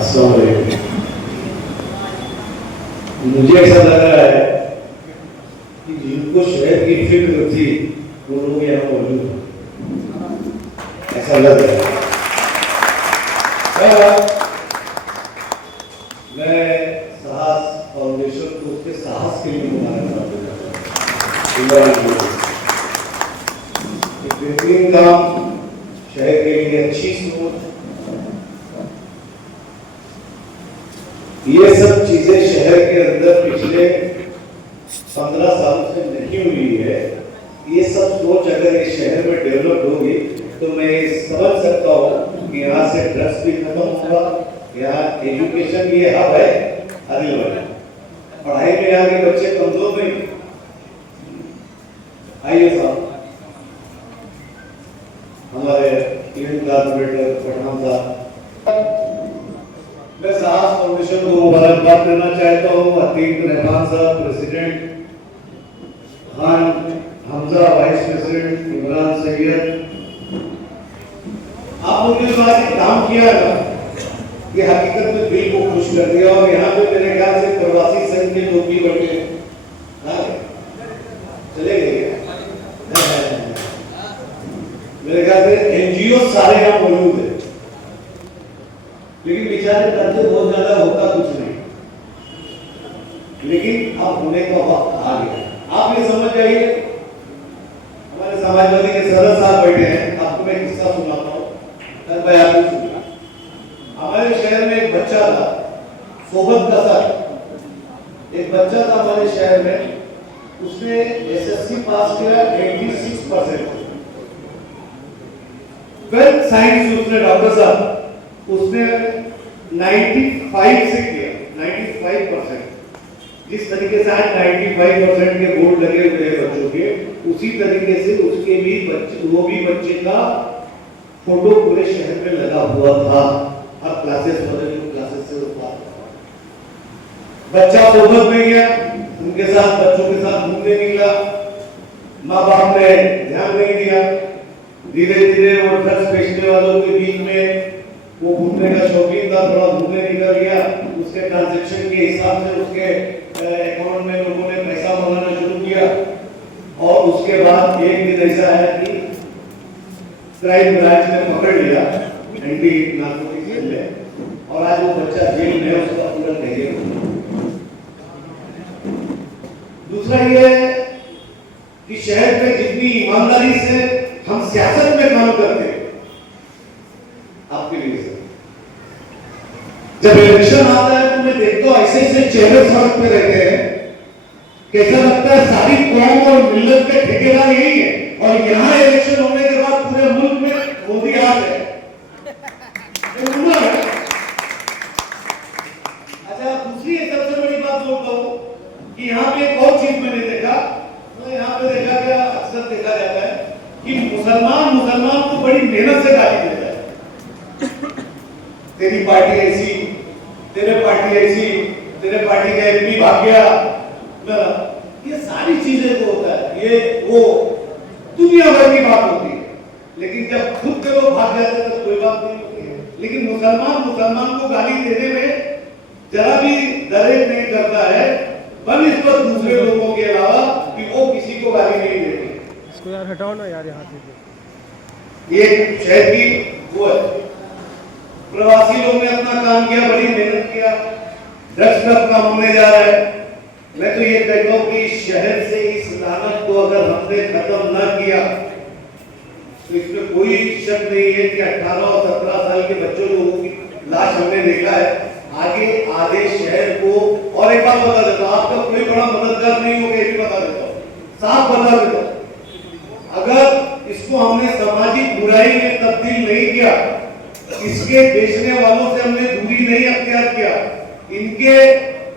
अस्सलाम वालेकुम। मुझे ऐसा लग रहा है कि जिनको शहर की फिक्र थी वो लोग यहाँ मौजूद हैं, ऐसा लग रहा है। मैं साहस फाउंडेशन को उसके साहस के लिए मुबारकबाद देता हूँ। बेहतरीन काम, शहर के लिए अच्छी सोच, ये सब चीजें शहर के अंदर पिछले 15 साल से नहीं हुई है। ये सब सोच अगर इस शहर में डेवलप होगी तो मैं समझ सकता हूँ कि यहाँ से ड्रग्स भी खत्म होगा। यहाँ एजुकेशन ये हब है आदिलवाड़ी, पढ़ाई में यहाँ के बच्चे कमजोर नहीं। आइए साहब, हमारे यूनियन कॉर्पोरेटर पटना साहब, मैं साहस फाउंडेशन को मुबारकबाद देना चाहता हूँ। अतीक रहमान साहब president, Khan Hamza vice president, Imran Syed, आप लोगों ने आज काम किया ना, ये हकीकत में दिल को खुश कर दिया। और यहाँ पे मेरे ख्याल से प्रवासी संघ के लोग भी बैठे चले गए, मेरे ख्याल से एनजीओ सारे यहाँ मौजूद है, लेकिन बेचारे करते बहुत ज्यादा होता कुछ नहीं। लेकिन अब होने का वक्त आ गया। आप ये समझ जाइए, हमारे समाजवादी के सरदार साहब बैठे हैं, आपको मैं किस्सा सुनाता हूँ। कल मैं आपको सुना, हमारे शहर में एक बच्चा था, सोबत का सर, एक बच्चा था हमारे शहर में, उसने एसएससी पास किया 86%, 12th साइंस उसने, डॉक्टर साहब उसने 95 से किया, 95%। जिस तरीके से आज 95% के बोर्ड लगे हुए हैं बच्चों के, उसी तरीके से उसके भी बच्चे, वो भी बच्चे का फोटो पूरे शहर में लगा हुआ था। हर क्लासेस जो क्लासेस से होता, बच्चा सोबत में गया, उनके साथ बच्चों के साथ घूमने निकला, माँ बाप ने ध्यान नहीं दिया। धीरे धीरे वो ड्रग्स बेचने वालों के बीच में, वो घूमने का शौकीन था, थोड़ा घूमने निकल गया, उसके ट्रांजैक्शन के हिसाब से उसके अकाउंट में लोगों ने पैसा बनाना शुरू किया। और उसके बाद एक दिन ऐसा है कि क्राइम ब्रांच ने पकड़ लिया, एंटी नार्कोटिक्स सेल ने, और आज वो बच्चा जेल में, उसका पूरा कैरियर। दूसरा ये कि शहर में जितनी ईमानदारी से हम सियासत में काम करते हैं, आपके लिए जब इलेक्शन आता है तो मैं देखता हूं ऐसे ऐसे चेहरे सड़क पे रहते हैं, कैसा लगता है सारी कौम और मिल्लत के ठेकेदार यही है। और यहाँ इलेक्शन होने के बाद पूरे मुल्क में मोदी आ गए। अच्छा, दूसरी सबसे बड़ी बात बोलता हूँ कि यहाँ पे एक और चीज मैंने देखा, तो यहाँ पे देखा गया, अक्सर देखा जाता है कि मुसलमान को बड़ी मेहनत से गाली देता है। तेरी पार्टी ऐसी, तेरे पार्टी ऐसी, तेरे पार्टी का एमपी भाग गया, ये सारी चीजें तो होता है, ये वो दुनिया भर की बात होती है। लेकिन जब खुद के लोग भाग जाते हैं तो कोई बात नहीं होती है। लेकिन मुसलमान को गाली देने में जरा भी दरेक नहीं करता है, बनिस्बत दूसरे लोगों के अलावा कि वो किसी को गाली नहीं देते। इसको यार हटाओ ना यार यहाँ से। ये शहर की वो है, प्रवासी लोग ने अपना काम किया, बड़ी मेहनत किया, ड्रग्स का काम होने जा रहा है। मैं तो ये कहता हूँ कि शहर से इस लानत को अगर हमने खत्म न किया तो इसमें कोई शक नहीं है कि 18 और 17 साल के बच्चों लोगों की लाश हमने देखा है। आगे आधे शहर को, और एक बात बता देता हूँ, आपका कोई बड़ा मददगार नहीं होगा, ये भी बता देता हूँ, साफ बता देता हूँ। अगर इसको हमने सामाजिक बुराई में तब्दील नहीं किया, इसके बेचने वालों से हमने दूरी नहीं अख्तियार किया,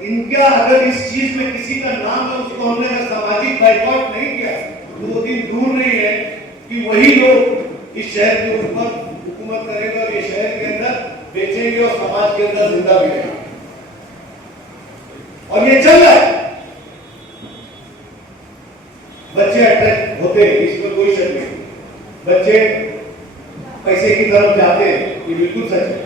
इनका अगर इस चीज में किसी का नाम है, उसको हमने अगर सामाजिक बाइकआउट नहीं किया, तो वो दिन दूर नहीं है कि वही लोग इस शहर के ऊपर हुकूमत करेगा और ये शहर के अंदर बेचेंगे और समाज के अंदर जिंदा भी रहेगा। और ये चल रहा है, बच्चे अट्रैक्ट होते हैं, इसमें कोई शक नहीं। बच्चे पैसे की तरफ जाते हैं, ये बिल्कुल सच है,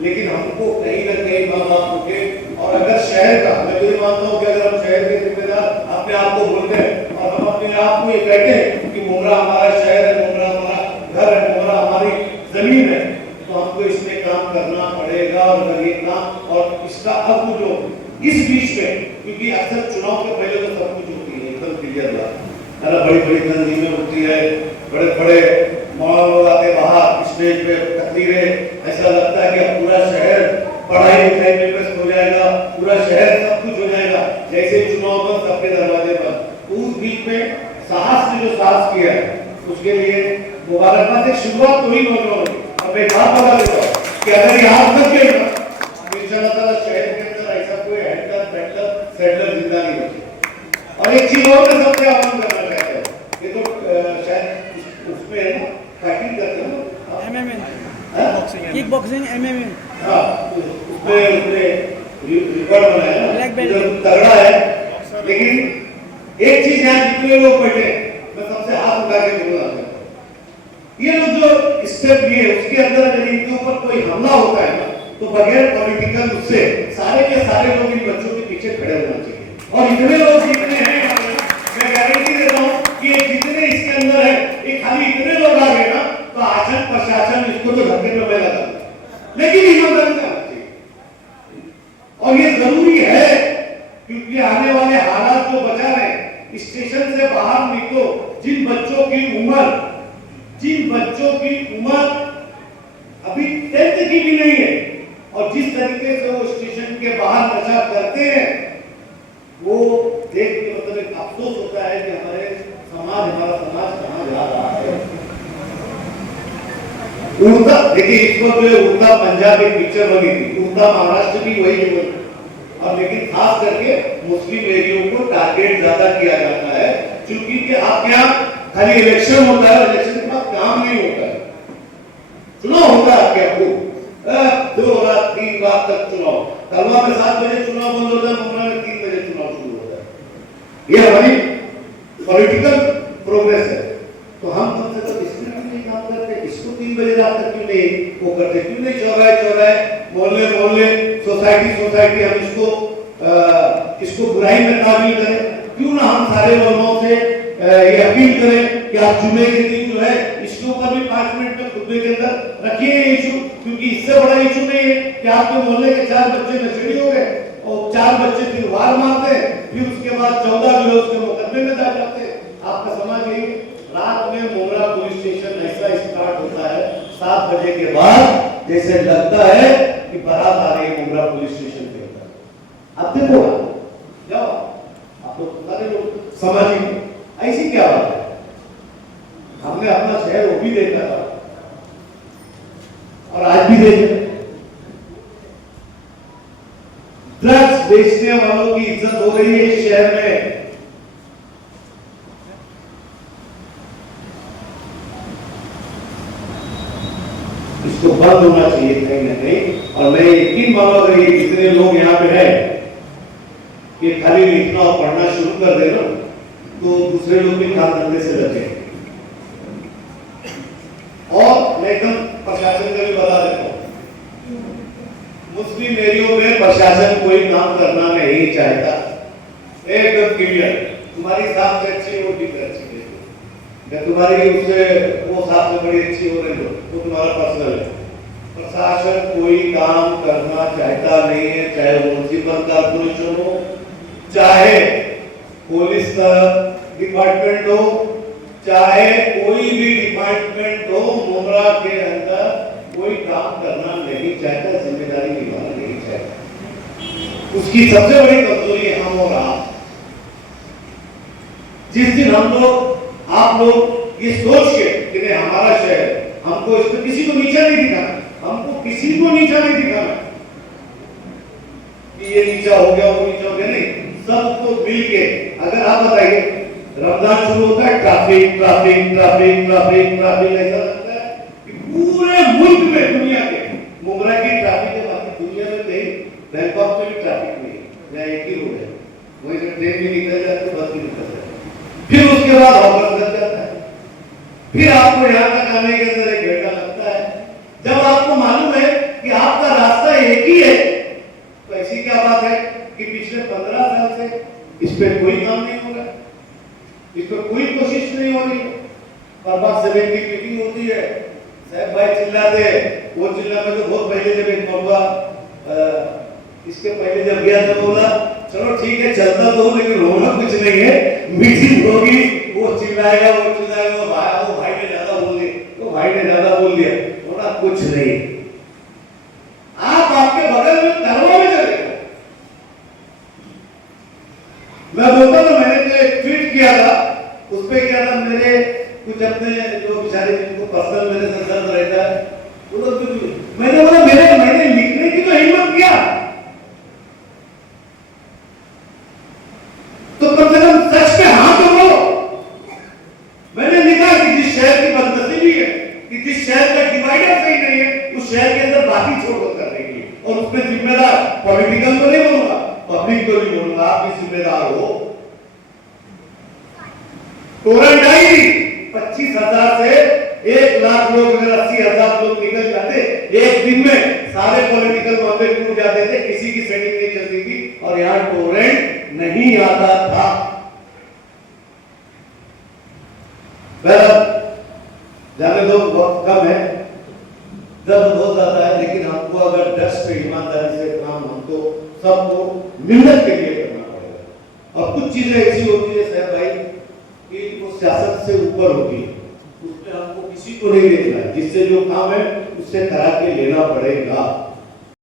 लेकिन हमको कहीं ना कहीं आप उठे। और अगर शहर का, मैं तो ये मानता हूँ कि अगर हम शहर के जिम्मेदार अपने आप को बोलते हैं और हम अपने आप को ये कहते हैं कि मुमरा हमारा शहर है, मुमरा हमारा घर है, मुमरा हमारी जमीन है, तो हमको इसमें काम करना पड़ेगा। और अगर ये काम और इसका अब जो इस बीच में, क्योंकि अक्सर चुनाव के पहले तो सब कुछ होती है एकदम क्लियर बात है ना, बड़ी बड़ी तंजीमें होती है, बड़े बड़े मॉडल लोग आते बाहर स्टेज पे तकरीरें, ऐसा लगता है कि अब पूरा शहर पढ़ाई लिखाई में व्यस्त हो जाएगा, पूरा शहर सब कुछ हो जाएगा, जैसे चुनाव बंद सबके दरवाजे बंद। तो उस बीच में साहस ने जो साहस किया है उसके लिए मुबारकबाद। एक शुरुआत तो ही नौजवानों की। अब एक बात बता देता हूँ कि अगर यहाँ तक के इंशाअल्लाह शहर के अंदर ऐसा कोई हैंडलर बैटलर सेटलर जिंदा नहीं बचे। और एक चीज और मैं सबसे आह्वान करना चाहता हूँ, ये तो शायद उसमें है ना फाइटिंग करते हैं MMA किक बॉक्सिंग MMA हाँ उसमें रिकॉर्ड बनाया ना, ब्लैक बेल्ट जो तगड़ा है। लेकिन एक चीज यहाँ जितने लोग बैठे मैं सबसे हाथ उठा के बोलना चाहता हूँ, ये लोग जो स्टेप लिए उसके अंदर अगर इनके ऊपर कोई हमला होता है ना तो बगैर पॉलिटिकल उससे सारे के सारे लोग इन बच्चों के पीछे खड़े होना चाहिए। और इतने लोग जितने हैं मैं गारंटी देता हूँ कि ये जितने इसके अंदर है ये खाली इतने लोग आ गए ना तो आचरण प्रशासन इसको तो धक्के में मैं लगा, लेकिन ईमानदारी से आना चाहिए। और ये जरूरी है क्योंकि आने वाले हालात जो बचा रहे, स्टेशन से बाहर निकलो, जिन बच्चों की उम्र अभी 10th की भी नहीं है और जिस तरीके से वो स्टेशन के बाहर नशा करते हैं वो देख के मतलब एक अफसोस होता है कि हमारा समाज कहाँ जा रहा है। उड़ता देखिए इस वक्त जो उड़ता पंजाब एक पिक्चर बनी थी, उड़ता महाराष्ट्र भी वही बनी। और लेकिन खास करके मुस्लिम एरियो को टारगेट ज्यादा किया जाता है क्योंकि आपके यहाँ खाली इलेक्शन होता है, इलेक्शन के बाद काम नहीं होता है। चुनाव होता है आपके यहाँ 2 रात 3 रात तक चुनाव, कलवा में 7 बजे चुनाव बंद होता है, मुमरा में 3 बजे चुनाव शुरू होता है। ये हमारी पॉलिटिकल प्रोग्रेस है। तो हम कम से कम इसमें क्यों नहीं काम करते, इसको 3 बजे रात तक क्यों नहीं वो करते, क्यों नहीं चौराहे मोहल्ले सोसाइटी हम इसको बुराई में तामील करें। क्यों ना हम सारे लोगों से ये अपील करें कि आप जुमे के दिन जो है इसके ऊपर भी 5 मिनट में खुतबे के अंदर रखिए इशू, क्योंकि इससे बड़ा इशू नहीं है कि आपके मोहल्ले के 4 बच्चे नशेड़ी हो गए और 4 बच्चे फिर वार मारते हैं, फिर उसके बाद 14 जो है उसके मुकदमे में जा जाते हैं। आपका समाज यही रात में मुमरा पुलिस स्टेशन ऐसा स्टार्ट होता है 7 बजे के बाद, जैसे लगता है कि बारात आ रही है मुमरा पुलिस स्टेशन के अंदर। आप देखो जाओ, आप लोग सारे लोग समझिए ऐसी क्या बात है। हमने अपना शहर वो भी देखा था और आज भी देख रहे। ड्रग्स बेचने वालों की इज्जत हो रही है इस शहर में। इसको बंद होना चाहिए कहीं ना कहीं। और मैं यकीन मानो अगर ये इतने लोग यहाँ पे हैं कि खाली लिखना और पढ़ना शुरू कर देना तो दूसरे लोग भी काम धंधे से लगे। और मैं एकदम प्रशासन का भी बता देता हूँ, मुस्लिम एरियो में प्रशासन कोई काम करना नहीं चाहता, एकदम क्लियर। तुम्हारी साफ से अच्छी वो भी अच्छी है, तुम्हारी उससे वो साफ से बड़ी अच्छी हो रही हो वो तुम्हारा पर्सनल है। प्रशासन कोई काम करना चाहता नहीं है, चाहे वो म्युनिसिपल कॉर्पोरेशन हो, चाहे पुलिस का डिपार्टमेंट हो, चाहे कोई भी डिपार्टमेंट हो, मुमरा के अंदर कोई काम करना नहीं चाहता, जिम्मेदारी निभाना नहीं चाहता। उसकी सबसे बड़ी कमजोरी हम और आप। जिस दिन हम लोग आप लोग ये सोच के कि नहीं हमारा शहर, हमको इसमें किसी को नीचा नहीं दिखाना, हमको किसी को नीचा नहीं दिखाना कि ये नीचा हो गया वो नीचा हो गया, नहीं, सबको मिल के। अगर आप बताइए रमजान शुरू होता है ट्रैफिक ऐसा लगता है कि पूरे मुल्क में दुनिया के मुमरा की ट्रैफिक है, बाकी दुनिया में नहीं, बैंकॉक में भी ट्रैफिक नहीं है, या एक ही रोड है, वहीं से ट्रेन भी निकल जाती है, बस भी निकल जाती है, फिर उसके बाद हॉकर लग जाता है, फिर आपको यहाँ तक आने के अंदर 1 घंटा लगता है। जब आपको मालूम है कि आपका रास्ता एक ही है तो कि पिछले 15 साल से इस पे कोई काम नहीं हो रहा है, इस पर कोई कोशिश नहीं हो रही है। प्रभात सभा की मीटिंग होती है, साहब भाई चिल्लाते हैं, वो चिल्लाते तो बहुत पहले जब एक मौका इसके पहले जब गया तो बोला चलो ठीक है चलता तो हूं, लेकिन होना कुछ नहीं है, मीटिंग होगी, वो चिल्लाएगा, वो भाई ने ज्यादा बोल दिया, वो भाई ने ज्यादा बोल दिया, होना कुछ नहीं। आप आपके बगल में तरवा में चले, मैं बोलता था, मैंने जो एक ट्वीट किया था उस पे क्या था, मेरे कुछ अपने जो बेचारे जिनको पर्सनल मेरे से दर्द रहता है वो लोग, मैंने बोला मैंने लिखने की तो हिम्मत किया, तो कम से कम सच पे हाँ तो बोलो। मैंने लिखा कि जिस शहर की बदनसीबी है, कि जिस शहर का डिवाइडर सही नहीं है, उस शहर के अंदर बाकी छोड़ करने की, और उस पर जिम्मेदार पॉलिटिकल को नहीं बोलूंगा, पब्लिक को भी बोलूंगा, आप भी जिम्मेदार हो। क्वारंटाइन 25,000 से 1 लाख लोग, अगर 80,000 लोग निकल जाते एक दिन में, सारे पॉलिटिकल मामले टूट जाते थे, किसी की सेटिंग नहीं चलती थी और यहाँ टोरेंट नहीं आता था। जाने दो, वक्त कम है, दर्द बहुत ज्यादा है, लेकिन हमको अगर डस्ट पे ईमानदारी से काम हमको सबको मिलने के लिए करना पड़ेगा। और कुछ चीजें ऐसी होती है साहब भाई कि वो सियासत से ऊपर होती है, उसमें हमको किसी को नहीं देखना है, जिससे जो काम है उससे करा के लेना पड़ेगा।